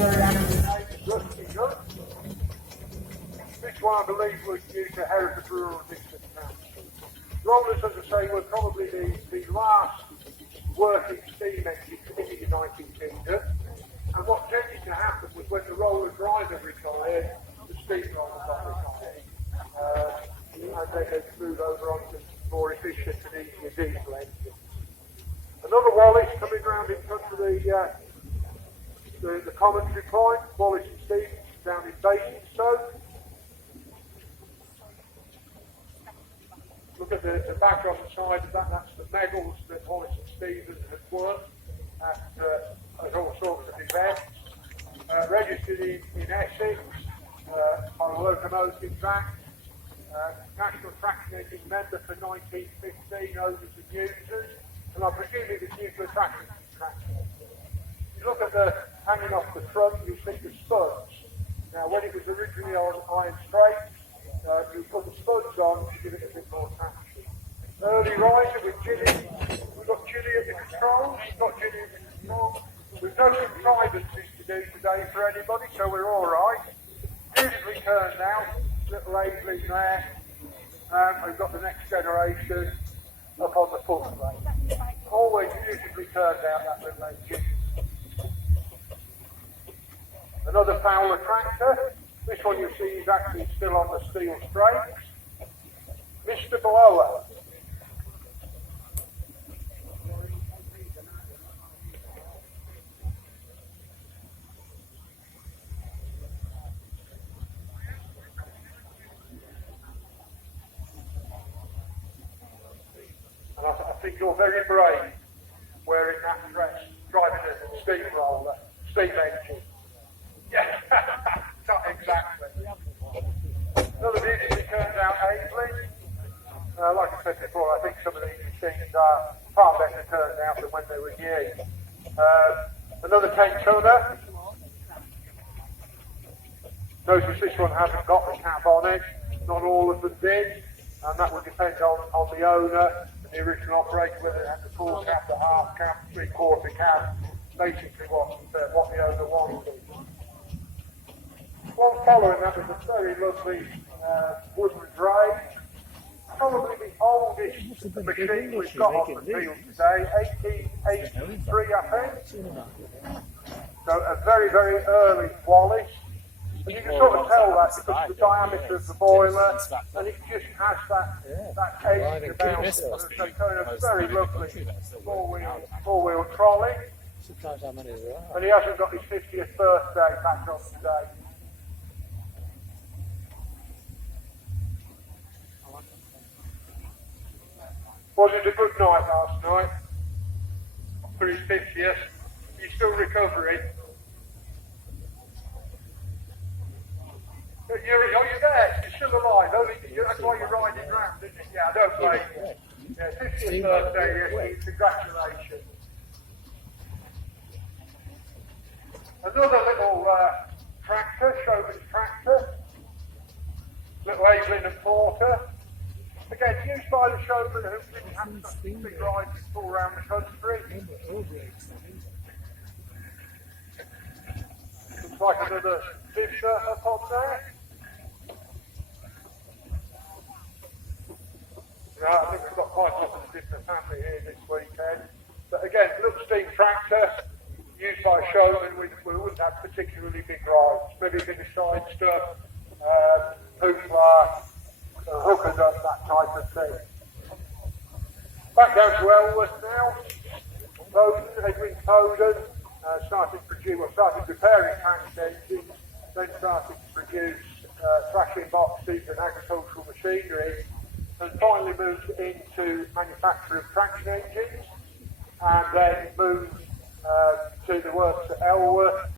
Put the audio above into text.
This one I believe was due to Hereford Rural District Council. Rollers, as I say, were probably the last working steam engines in the United Kingdom. And what tended to happen was when the roller driver retired, the steam roller got retired. And then they moved over onto more efficient and easier diesel engines. Another Wallace coming round in front of the commentary point, Wallace and Stevens down in Basingstoke. Look at the back on the side of that, that's the medals that Wallace and Stevens had won at all sorts of events. Registered in Essex on a Locomotive Act. National Traction Engine member for 1915, owners and users, and I presume it was due to a traction contract. You look at the hanging off the front, you see the spuds. Now, when it was originally on iron straights, you put the spuds on to give it a bit more traction. Early riser with Ginny. We've got Ginny at the controls. We've no contrivances to do today for anybody, so we're all right. Beautifully turned out, little Astle there. We've got the next generation up on the footplate. Always beautifully turned out, that little engine. Another Fowler tractor. This one you see is actually still on the steel strakes. Mr. Blower. And I think you're very brave wearing that dress, driving a steam engine. Yeah, not exactly. Another beautifully turned out Astle. Like I said before, I think some of these machines are far better turned out than when they were new. Another 10-tonner. Notice this one hasn't got the cap on it. Not all of them did, and that would depend on the owner and the original operator, whether it had the full cap, the half cap, three-quarter cap, basically what the owner wanted. One following that was a very lovely wooden drave. Probably the oldest machine we've got on the field today, 1883 I think. So a very, very early Wallace. And you can sort of tell that because of the diameter of the boiler, and it just has that edge about it. So a very lovely four-wheel trolley. And he hasn't got his 50th birthday back on today. Was it a good night last night for his 50th? He's still recovering. You're there, you're still alive. That's why you're riding round, isn't it? Yeah, I don't blame you. Yeah, 50th birthday, yes, congratulations. Another little tractor, showman's tractor. Little Astle and Porter. Again, used by the showman who didn't have such big rides all around the country. Looks like another Vista up on there. Yeah, I think we've got quite a lot of the Vista family here this weekend. But again, little steam tractor, used by showmen, we wouldn't have particularly big rides. Maybe a bit of side stuff, hoopla, hookers up, that type of thing. Back down to Elworth now. Edwin Foden started repairing traction engines, then started to produce thrashing boxes and agricultural machinery, and finally moved into manufacture of traction engines, and then moved to the works at Elworth,